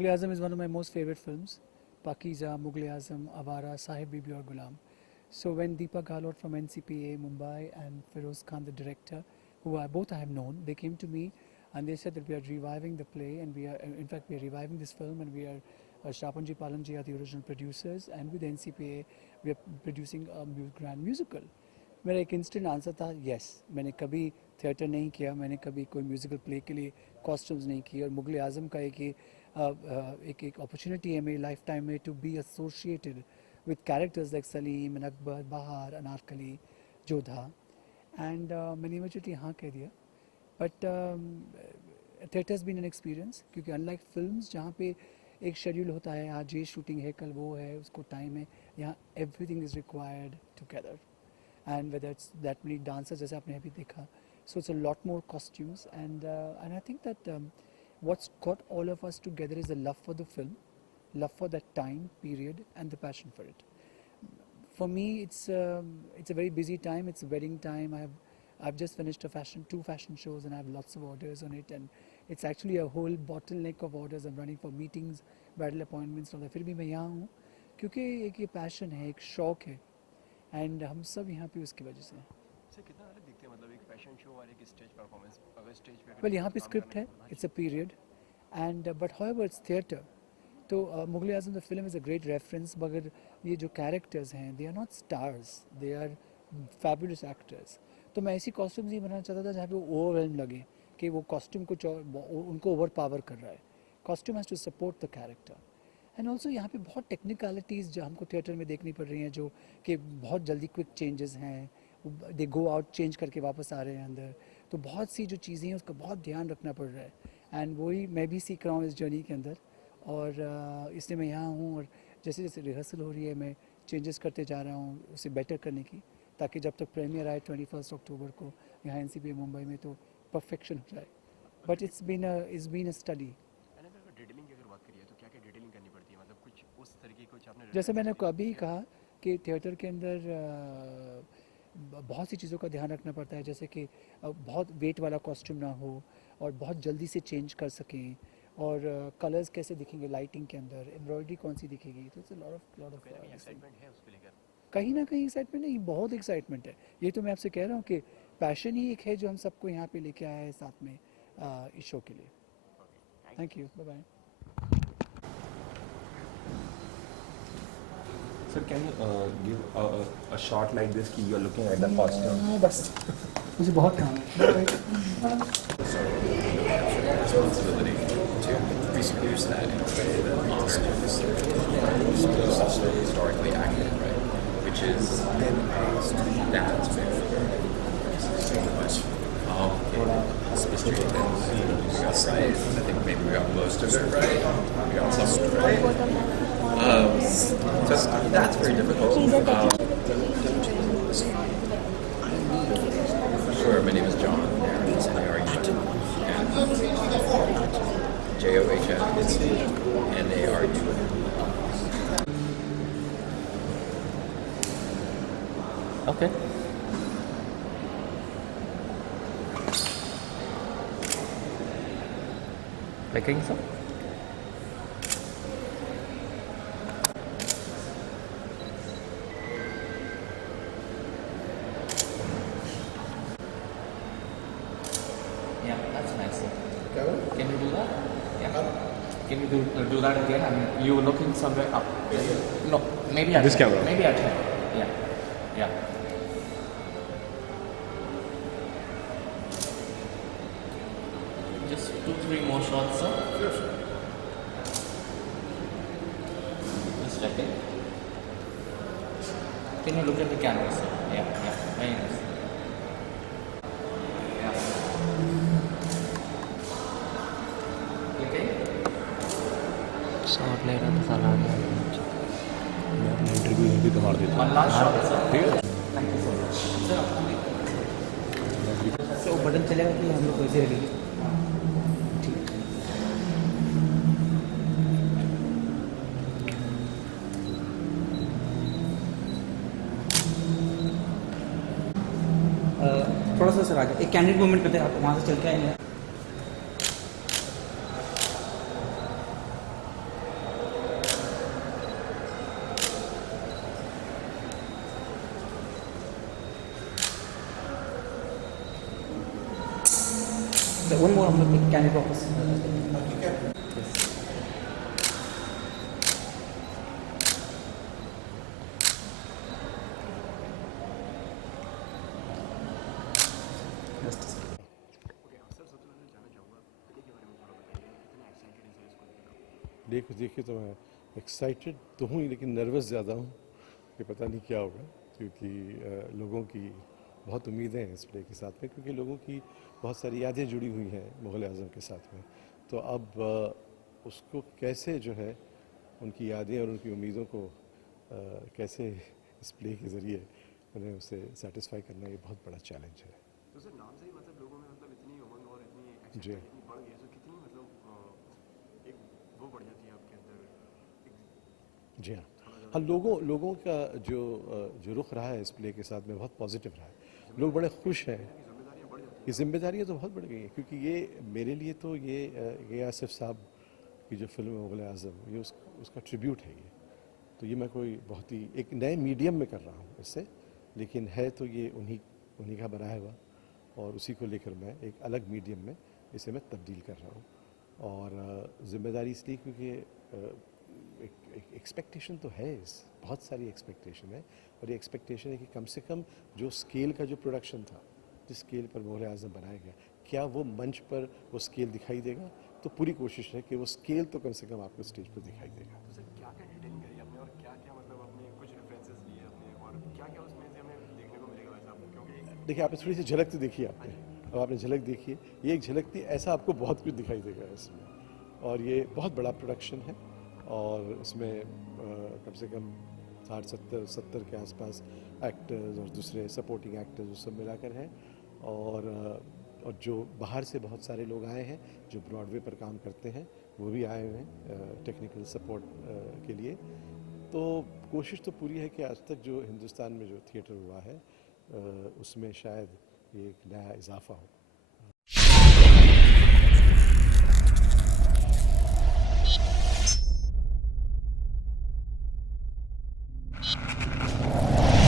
Mughal-e-Azam is one of my most favorite films. Pakiza, Mughal-e-Azam, Awara, Sahib Bibi aur Gulam. So when Deepak Galot from NCPA Mumbai and Feroz Khan, the director, who both I have known, they came to me and they said that we are reviving the play, and we are, in fact, we are reviving this film, and we are, Shrapanji Palanji are the original producers, and with NCPA we are producing a grand musical. मेरा एक instant answer था yes. मैंने कभी theatre नहीं किया, मैंने कभी कोई म्यूज़िकल प्ले के लिए कॉस्ट्यूम्स नहीं किए, और मुगल आज़म का एक अपॉर्चुनिटी है मेरी लाइफ टाइम में to be associated with characters like Salim and Akbar, Bahar, Anarkali, Jodha, and मैंने इमीडिएटली हाँ कह दिया. But theatre has been an experience, क्योंकि अनलाइक फिल्म्स जहाँ पे एक शेड्यूल होता है, आज ये शूटिंग है, कल वो है, उसको टाइम है, यहाँ everything is required together. And whether it's that many dancers, जैसे आपने अभी देखा, so it's a lot more costumes, and I think that what's got all of us together is the love for the film, love for that time period, and the passion for it. For me, it's a very busy time. It's wedding time. I've just finished two fashion shows, and I have lots of orders on it, and it's actually a whole bottleneck of orders. I'm running for meetings, bridal appointments, और फिर भी मैं यहाँ हूँ क्योंकि एक ये passion है, एक शौक है, एंड हम सब यहाँ पे उसकी वजह से हैं. सर कितना अलग दिखते हैं, मतलब एक फैशन शो और एक स्टेज परफॉर्मेंस. अगर स्टेज पे वेल यहाँ पे स्क्रिप्ट है, it's a period, and but however it's theatre. तो Mughal Azam the film is a great reference, मगर ये जो कैरेक्टर्स हैं they are not stars, they are fabulous actors. तो मैं ऐसी कॉस्ट्यूम्स नहीं बनाना चाहता था जहाँ पे वो ओवरवेल्म लगे कि वो कॉस्ट्यूम को उनको ओवर पावर कर रहा है. Costume has to support the character. And also यहाँ पे बहुत टेक्निकलिटीज़ जो हमको थिएटर में देखनी पड़ रही हैं, जो कि बहुत जल्दी क्विक चेंजेस हैं, दे गो आउट चेंज करके वापस आ रहे हैं अंदर. तो बहुत सी जो चीज़ें हैं उसका बहुत ध्यान रखना पड़ रहा है, एंड वही मैं भी सीख रहा हूँ इस जर्नी के अंदर. और इसलिए मैं यहाँ हूँ, और जैसे जैसे रिहर्सल हो रही है मैं चेंजेस करते जा रहा हूँ उसे बेटर करने की, ताकि जब तक प्रीमियर आए 21 अक्टूबर को यहाँ NCPA मुंबई में तो परफेक्शन हो जाए. But it's been a study. जैसे मैंने अभी कहा कि थिएटर के अंदर बहुत सी चीज़ों का ध्यान रखना पड़ता है, जैसे कि बहुत वेट वाला कॉस्ट्यूम ना हो, और बहुत जल्दी से चेंज कर सकें, और कलर्स कैसे दिखेंगे लाइटिंग के अंदर, एम्ब्रॉयडरी कौन सी दिखेगी. तो इट्स लॉट ऑफ एक्साइटमेंट है उसको लेकर. कहीं ना कहीं एक्साइटमेंट नहीं, बहुत एक्साइटमेंट है. ये तो मैं आपसे कह रहा हूँ कि पैशन ही एक है जो हम सबको यहाँ पे लेके आया है साथ में इस शो के लिए. Thank you, bye bye. Sir, can you give a shot like this कि you are looking at the costume? बस मुझे बहुत काम है. Responsibility to reproduce that in a way that costumes is also historically accurate, right? Which is that's so much history and we got right. I think maybe we got most of it right. We got some of it right. So that's very difficult. Sure, my name is John. I are you? JOHN. Okay. Making some. Yeah, that's nice. Can you do that? Yeah. Can you do that again? I mean, you were looking somewhere up. No, maybe I This can. camera. Maybe I can. Yeah. Yeah. Just 2-3 more shots, sir. Sure. Just checking. Can you look at the camera, sir? Yeah, yeah. Very nice. Shot ले रहा था साला. मैं अपना interview यहीं पे मार देता One last shot, sir. ठीक है. Thank you so much. Sir, तो बटन चलेगा कि हम लोग वैसे रखेंगे. थोड़ा सा सर आगे एक कैंडिड मूवमेंट करते हैं. आप वहाँ से चल के आएंगे. वन मोर हम लोग कैंडिडेट वापस देखिए तो मैं एक्साइटेड तो हूँ लेकिन नर्वस ज़्यादा हूँ कि पता नहीं क्या होगा, क्योंकि लोगों की बहुत उम्मीदें हैं इस प्ले के साथ में, क्योंकि लोगों की बहुत सारी यादें जुड़ी हुई हैं मुग़ल आज़म के साथ में। तो अब उसको कैसे जो है उनकी यादें और उनकी उम्मीदों को कैसे इस प्ले के ज़रिए उन्हें उसे सेटिस्फाई करना, ये बहुत बड़ा चैलेंज है। तो सर नाम से ही मतलब लोगों में मतलब इतनी उमंग और इतनी जी इतनी बढ़ गई है, तो कितनी मतलब एक वो बढ़ जाती है आपके अंदर। जी हाँ हाँ, लोगों का जो रुख रहा है इस प्ले के साथ में बहुत पॉजिटिव रहा है। लोग बड़े खुश हैं। ये जिम्मेदारियाँ तो बहुत बढ़ गई हैं, क्योंकि ये मेरे लिए तो ये आसिफ साहब की जो फिल्म है मुग़ल आज़म, ये उसका ट्रिब्यूट है। ये तो ये मैं कोई बहुत ही एक नए मीडियम में कर रहा हूँ इससे, लेकिन है तो ये उन्हीं का बनाया हुआ, और उसी को लेकर मैं एक अलग मीडियम में इसे मैं तब्दील कर रहा हूँ। और ज़िम्मेदारी इसलिए क्योंकि एक एक्सपेक्टेशन तो है, बहुत सारी एक्सपेक्टेशन है, और ये एक्सपेक्टेशन है कि कम से कम जो स्केल का जो प्रोडक्शन था, जिस स्केल पर मुग़ल आज़म बनाया गया, क्या वो मंच पर वो स्केल दिखाई देगा? तो पूरी कोशिश है कि वो स्केल तो कम से कम आपको स्टेज पर दिखाई देगा। तो सर क्या क्या डिटेलिंग करी आपने, और क्या क्या मतलब आपने कुछ रेफरेंसेस लिए आपने, और क्या क्या उसमें से हमें देखने को मिलेगा वैसा आपको? क्योंकि देखिए, आपने थोड़ी सी झलक तो देखी आपने, अब आपने झलक देखी है, ये एक झलक थी, ऐसा आपको बहुत कुछ दिखाई देगा इसमें। और ये बहुत बड़ा प्रोडक्शन है, और इसमें कम से कम 60-70 के आसपास एक्टर्स और दूसरे सपोर्टिंग एक्टर्स उस सब मिलाकर हैं। और जो बाहर से बहुत सारे लोग आए हैं जो ब्रॉडवे पर काम करते हैं, वो भी आए हुए हैं टेक्निकल सपोर्ट के लिए। तो कोशिश तो पूरी है कि आज तक जो हिंदुस्तान में जो थिएटर हुआ है उसमें शायद ये एक नया इजाफा हो।